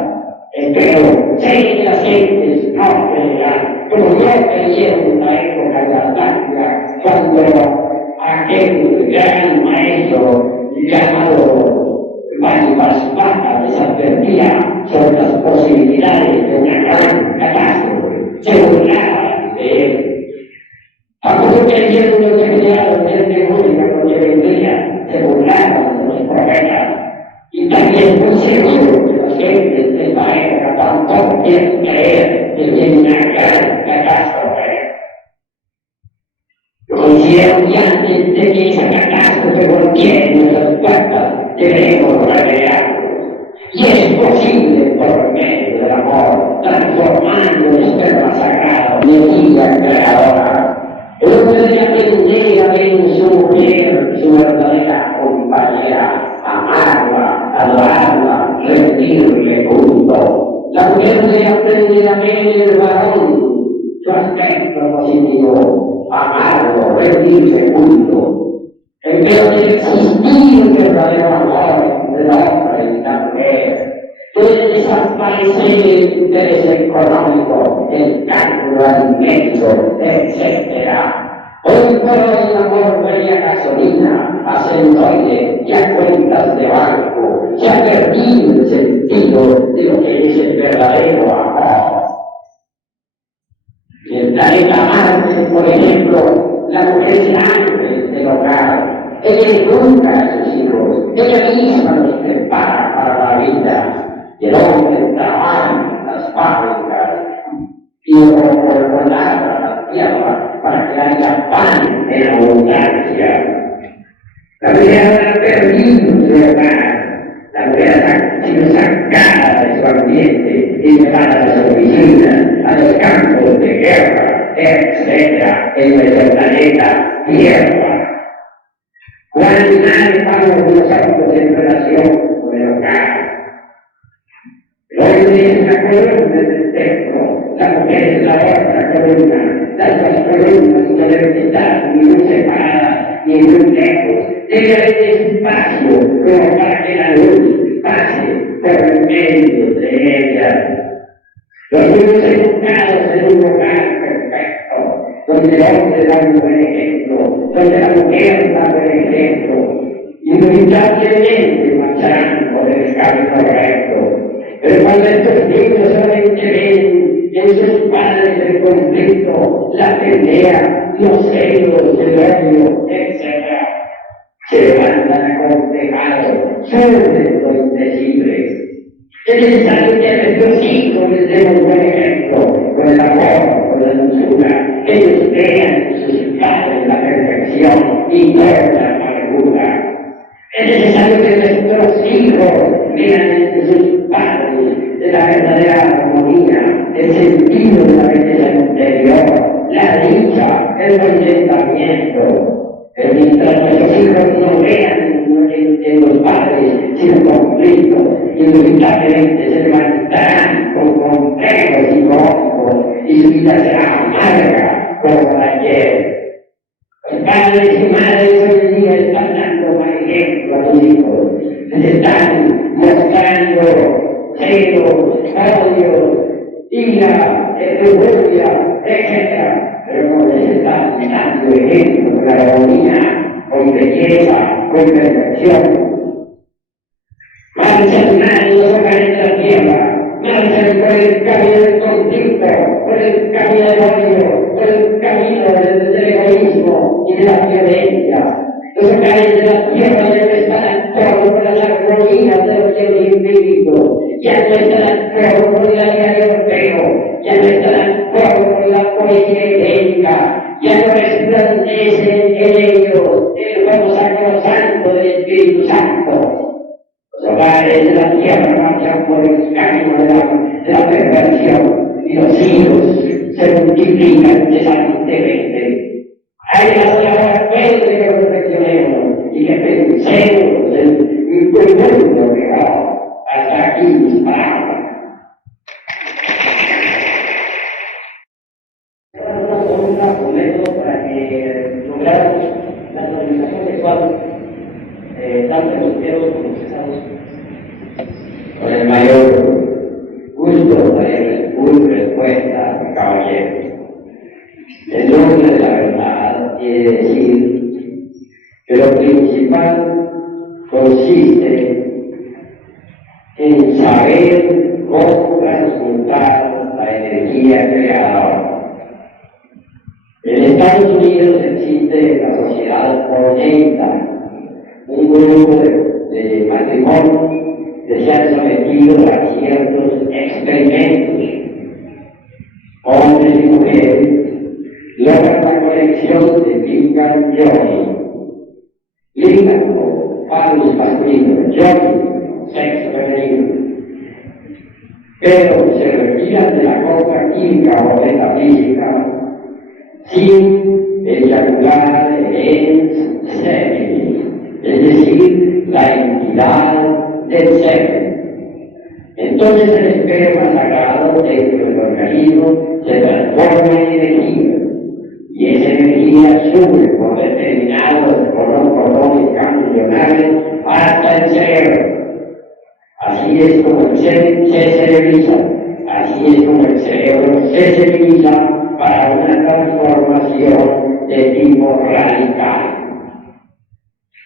pero sé que las gentes no creerán, como no creyeron en la época de la Atlántida, cuando aquel gran maestro llamado Vaivasvata les advertía sobre las posibilidades de una gran catástrofe. Se burlaban de él. Tampoco creyeron los degenerados de este mundo que vendría, se burlaban de los profetas. Y también muy seguro que las gentes de esta época tampoco quieren creer que viene una gran catástrofe. Lo hicieron ya antes de que esa catástrofe golpee nuestras puertas. Debemos remediarlo. Y es posible por medio del amor, transformando el esperma sagrado de vida creadora. Uno debe aprender a ver en su mujer su verdadera compañera, amarla, adorarla, rendirle culto. La mujer debe aprender a ver en el varón su aspecto positivo, amarlo, rendirle culto. Pero debe existir el verdadero amor del hombre y la mujer. Debe desaparecer el interés económico económico, el cálculo aritmético, etc. Hoy por hoy la porquería gasolina, acentoide y a cuentas de banco se ha perdido el sentido de lo que es el verdadero amor. En el planeta Marte, por ejemplo, la mujer es el ángel del hogar. Ella educa a sus hijos, ella misma los prepara para la vida. Y el hombre trabaja en las fábricas y por la tierra para que haya pan en abundancia. La mujer ha perdido su hogar. La mujer ha sido sacada de su ambiente y llevada a las oficinas, a los campos de guerra, etc. en nuestro planeta Tierra. Cuán mal estamos nosotros en relación con el hogar. El hombre es una columna del templo, la mujer es la otra columna. Las dos columnas no deben estar ni muy separadas ni muy lejos. Debe haber espacio como para que la luz pase por medio de ellas. Los niños educados en un hogar perfecto, donde el hombre da un buen ejemplo, donde la mujer da un buen ejemplo, inevitablemente marcharán por el camino recto. Pero cuando estos niños solamente ven en sus padres el conflicto, la pelea, los celos, el odio, etc., se levantan acomplejados, sufren lo indecible. Es necesario que a nuestros hijos les demos buen ejemplo, con el amor, con la dulzura, que ellos vean en sus padres la perfección y no la amargura. Es necesario que nuestros hijos vean en sus padres de la verdadera armonía, el sentido de la belleza interior, la dicha, el contentamiento. Pero mientras nuestros hijos no vean en los padres sino conflicto, inevitablemente se levantarán con complejos psicológicos y su vida será amarga como la ayer. Los padres y madres hoy en día están dando mal ejemplo a sus hijos. Les están mostrando celos, odios, ira, repudia, etc. Pero no les están dando ejemplo con armonía, con belleza, con perfección. Marchan mal los hogares de la tierra, marchan por el camino del conflicto, por el camino del odio, por el camino del egoísmo y de la violencia. Los hogares de la tierra ya no están actuando por las armonías de los cielos infinitos, ya no están actuando por el diario europeo, ya no están actuando por la poesía idéntica, ya no resplandece en ellos el fuego sacrosanto del Espíritu Santo. Los hogares de la tierra marchan por el camino de la perversión y los hijos se multiplican cesantemente. Hay ahora que nos reflexionemos y que pensemos en un mundo mejor. Hasta aquí mis palabras. Un método para que lográramos la normalización sexual tanto en solteros como casados. Con el mayor gusto daré respuesta, caballero. El nombre de la verdad quiere decir que lo principal consiste en saber cómo transmutar la energía creadora. En Estados Unidos existe la Sociedad Oriental, un grupo de matrimonios que se han sometido a ciertos experimentos. Hombres y mujeres logran la conexión de lingam yoni. Lingam o phallus masculino, yoni, sexo femenino. Pero se retiran de la cosa química o metafísica sin eyacular en semen, es decir, la entidad del semen. Entonces el esperma sagrado dentro del organismo se transforma en energía y esa energía sube por determinados cordones ganglionales hasta el cerebro. Así es como el semen se cerebriza, así Así es como el cerebro se civiliza para una transformación de tipo radical.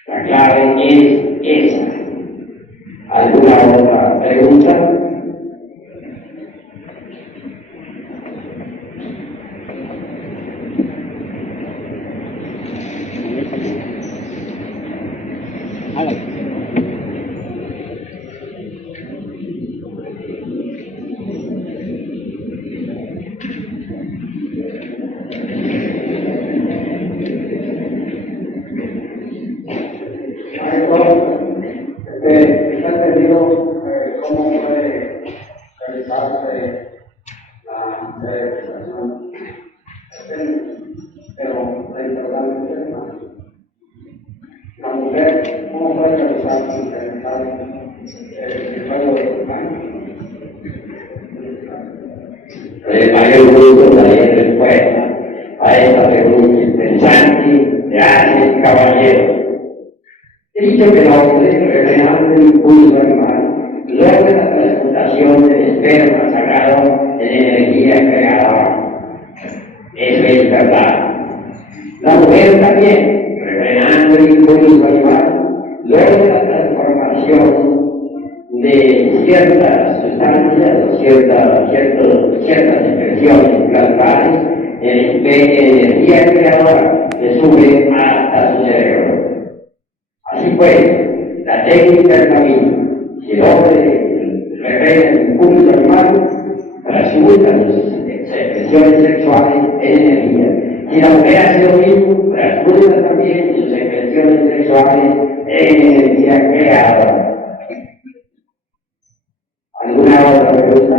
La clave es esa. ¿Alguna otra pregunta? Está entendido cómo puede realizarse la realización, pero la importancia es más. La mujer, ¿cómo puede realizarse el juego de los baños? El mayor gusto daría respuesta a esta pregunta interesante. Gracias, caballero. He dicho que el hombre, revelando el impulso animal, logra la transmutación del esperma sagrado en energía creadora. Eso es verdad. La mujer también, revelando el impulso animal, logra la transformación de ciertas sustancias o ciertas expresiones plantares en energía creadora que sube hasta su cerebro. Así pues, la técnica del camino, si el hombre revela el impulso animal, transmuta sus expresiones sexuales en energía. Si la mujer hace lo mismo, transmuta también sus expresiones sexuales en energía creadora. ¿Alguna otra pregunta?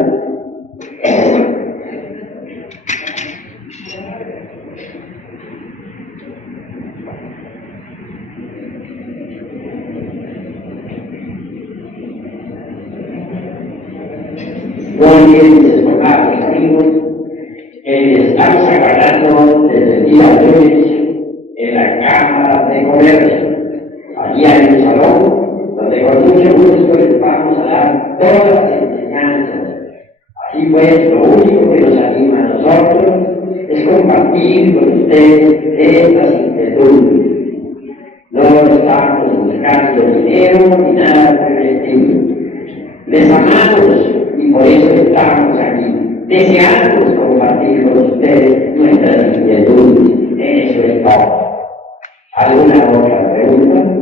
Muy bien, mis estimados amigos, estamos aguardando desde el día lunes en la Cámara de Comercio, allá en el salón, donde con mucho gusto les vamos a dar todas las enseñanzas. Así pues, lo único que nos anima a nosotros es compartir con ustedes estas inquietudes. No estamos buscando dinero ni nada por el estilo. Les amamos y por eso estamos aquí. Deseamos compartir con ustedes nuestras inquietudes. Eso es todo. ¿Alguna otra pregunta?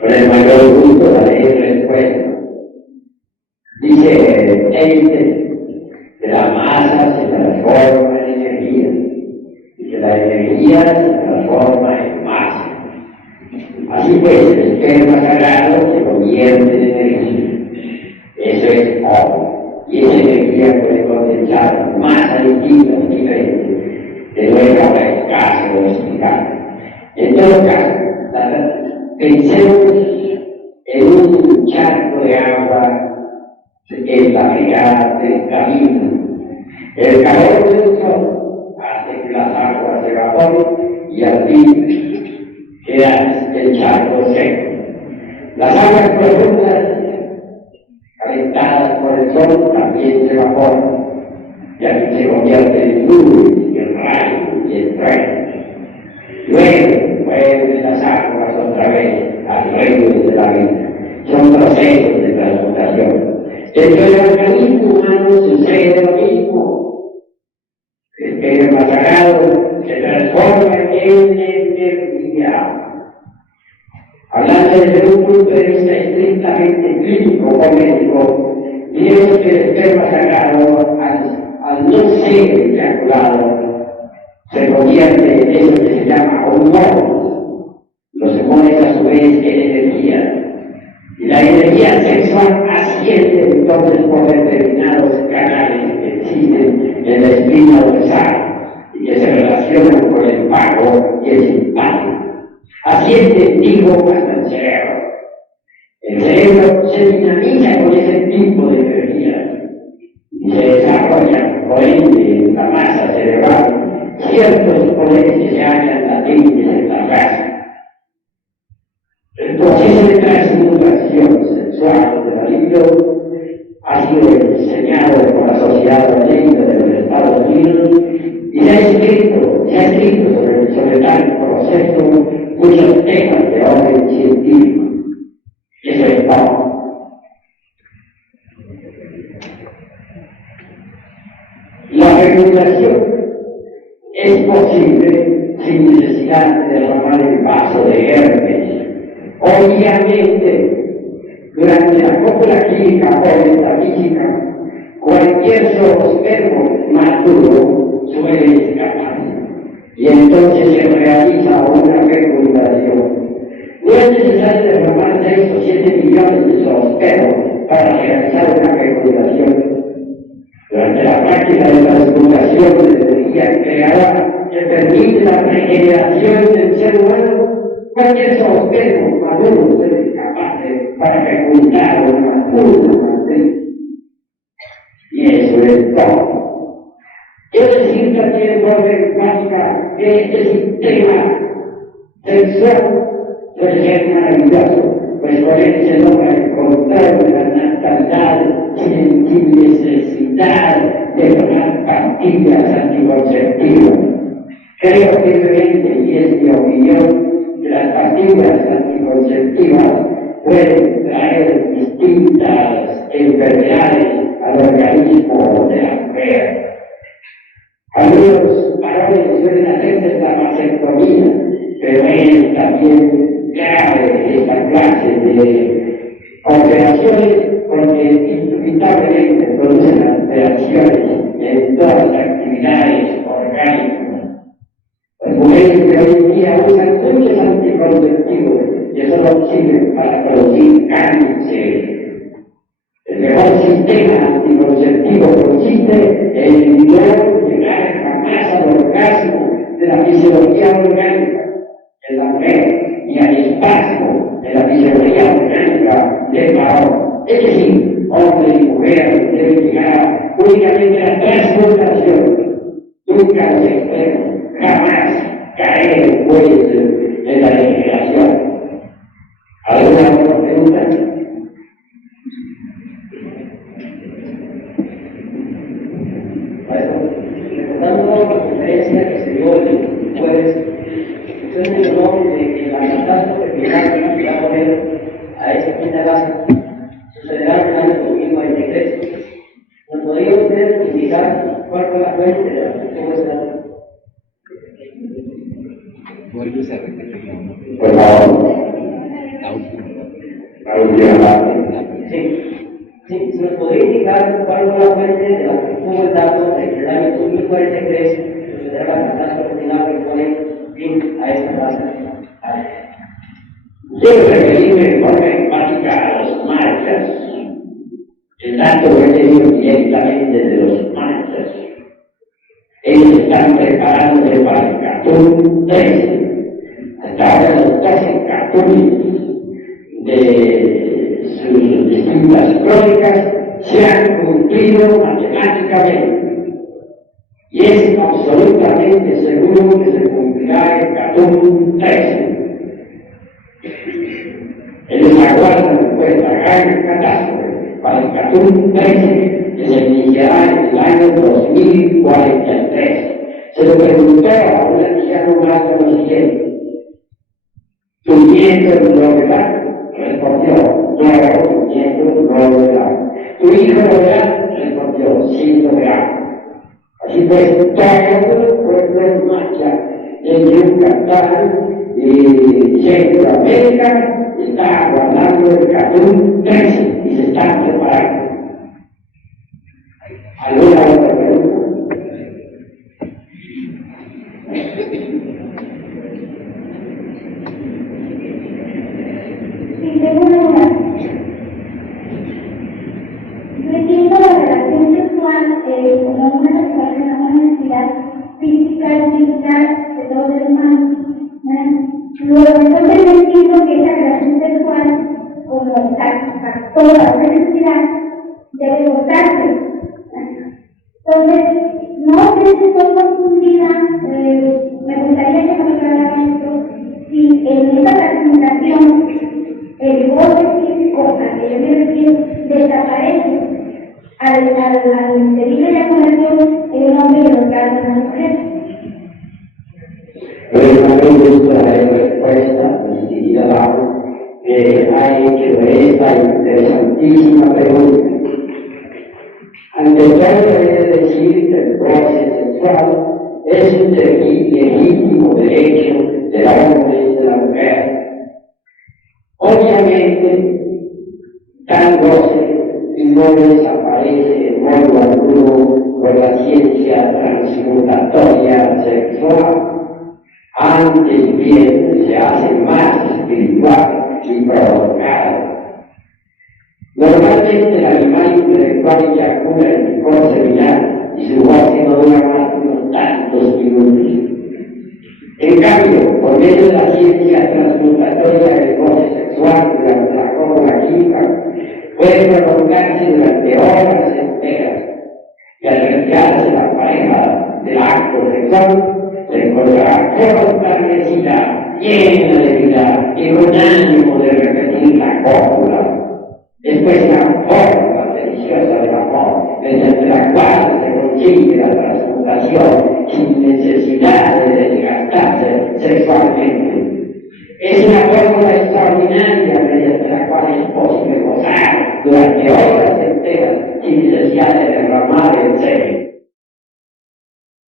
Con el mayor gusto daré respuesta. Dice Einstein que la masa se transforma en energía y que la energía se transforma en masa. Así pues, el esperma sagrado se convierte en energía. Eso es obvio. Y esa energía puede condensar masas distintas, diferentes, de nuestra escasa domesticana. En todo caso, pensemos en un charco de agua en la brigada del camino. El calor del sol hace que las aguas se evaporen y al fin queda el charco seco. Las aguas profundas, calentadas por el sol, también se evaporan y aquí se convierte en nubes, en rayos y en truenos. Luego vuelven las aguas otra vez al reino de la vida. Son procesos de transmutación. Dentro del organismo humano sucede lo mismo. El esperma sagrado se transforma en energía. Hablando desde un punto de vista estrictamente clínico o médico, diremos que el esperma sagrado, al no ser eyaculado, se convierte en eso que se llama hormonas. Los hormonas a su vez en energía. Y la energía sexual asciende entonces por determinados canales que existen en la espina dorsal y que se relacionan con el vago y el simpático. asciende, digo, hasta el cerebro. El cerebro se dinamiza con ese tipo de energía y se desarrolla, por ende, en la masa cerebral, ciertos poderes que se hallan latentes en la raza. El proceso de transmutación sexual de la libido ha sido enseñado por la Sociedad Médica de los Estados Unidos y se ha escrito sobre tal proceso muchos temas de orden científico. Y eso es todo. La fecundación es posible sin necesidad de derramar el vaso de herpes. Obviamente, durante la cópula química o metafísica, cualquier zoospermo maduro suele escaparse y entonces se realiza una fecundación. No es necesario derramar 6 o 7 millones de zoospermos para realizar una fecundación. Durante la práctica de transmutación de energía creadora que permite la regeneración del ser humano, cualquier zoospermo maduro puede escaparse para fecundar una matriz. Y eso es todo. Quiero decir también en forma enfática que este sistema sexual puede ser maravilloso, pues con él se logra el control de la natalidad sin necesidad de tomar pastillas anticonceptivas. Creo firmemente, y es mi opinión, que las pastillas anticonceptivas pueden traer distintas enfermedades al organismo de la mujer. Algunos varones suelen hacerse la mastectomía, pero es también grave esta clase de operaciones porque inevitablemente producen alteraciones en todas las actividades orgánicas. Las mujeres de hoy en día usan muchos anticonceptivos que solo sirven para producir cáncer. El mejor sistema anticonceptivo consiste en no llegar jamás al orgasmo de la fisiología orgánica de la mujer y al espasmo de la fisiología orgánica del varón. Es decir, hombre y mujer deben llegar únicamente a la transmutación, nunca a los extremos, jamás caer pues en la degeneración. ¿Alguna otra pregunta? Recordando la conferencia que se dio el jueves, usted mencionó que la catástrofe climática que va a poner a esta quinta gasa sucederá en el año 2043. ¿Nos podría usted indicar cuál fue la fuente de la todo ese dato? Por favor. La última parte. Sí, si nos podría indicar cuál fue la fuente de la que tuvo el dato de que el año 2043 sucederá la catástrofe climática que pone fin a esta raza. Quiero referirme de forma enfática a los mayas. El dato lo he tenido directamente de los mayas. Ellos están preparándose para el Catún 13. Hasta ahora los 12 Catunes de sus distintas crónicas se han cumplido matemáticamente. Y es absolutamente seguro que se cumplirá el Catún 13. Ellos aguardan pues la gran catástrofe para el Catún 13 que se iniciará en el año 2043. Se lo preguntó a un anciano más lo siguiente: ¿tu nieto lo verá? Respondió: no, tu nieto no lo verá. ¿Tu hijo lo verá? Respondió: sí lo verá. Así pues, todos los pueblos mayas de Yucatán y Centroamérica están aguardando el Catún 13 y se están preparando. ¿Alguna otra pregunta? Sí, tengo una duda. Yo entiendo la relación sexual como una sexualidad, una necesidad física y física de todos los seres humanos. Luego, esta toda necesidad debe gozarse. Entonces, no sé si estoy confundida, me gustaría que me aclarara esto, si en esta transmutación el goce físico a que yo me refiero desaparece al pedirle la conversión el hombre y los casos a la mujer. Realmente esta es la respuesta decidida que ha hecho esta interesantísima pregunta. Ante todo, debe decir que el goce sexual es un legítimo derecho del hombre y de la mujer. Obviamente, tal goce no desaparece en modo alguno por la ciencia transmutatoria sexual. Antes bien se hace más espiritual y prolongado. Normalmente el animal intelectual eyacula en el goce vital y su goce no dura más de unos tantos minutos. En cambio, por medio de la ciencia transmutatoria del goce sexual durante la fórmula química, puede prolongarse durante horas enteras y al retirarse la pareja del acto sexual, se encontrará fortalecida, llena de vida y con ánimo de repetir la cópula. Después una forma deliciosa del amor, mediante la cual se consigue la transmutación sin necesidad de desgastarse sexualmente. Es una fórmula extraordinaria mediante la cual es posible gozar durante horas enteras sin necesidad de derramar